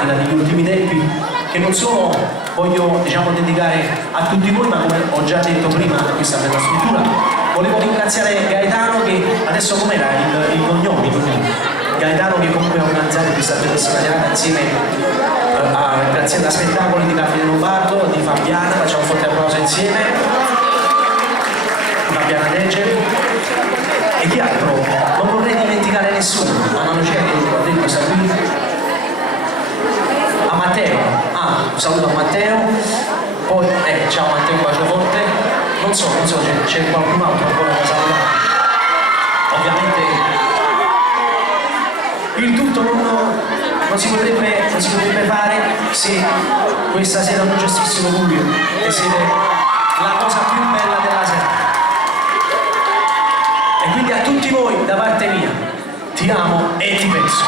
drammatica degli ultimi tempi, che non solo voglio dedicare a tutti voi, ma come ho già detto prima a questa bella struttura, volevo ringraziare Gaetano, che adesso com'era il cognome? Gaetano, che comunque ha organizzato questa bellissima serata insieme a Graziella Spettacoli di Davide Lombardo, di Fabiana, facciamo un forte applauso insieme, Fabiana Negeri, e chi altro? Non vorrei dimenticare nessuno, a Mano Ceri, ho detto, sta qui, a Matteo, un saluto a Matteo, poi ciao Matteo, un bacio forte, non so c'è qualcun altro ancora da salutare, ovviamente il tutto non si potrebbe fare se questa sera non gestissimo voi, e siete la cosa più bella della serata. E quindi a tutti voi, da parte mia, ti amo e ti penso.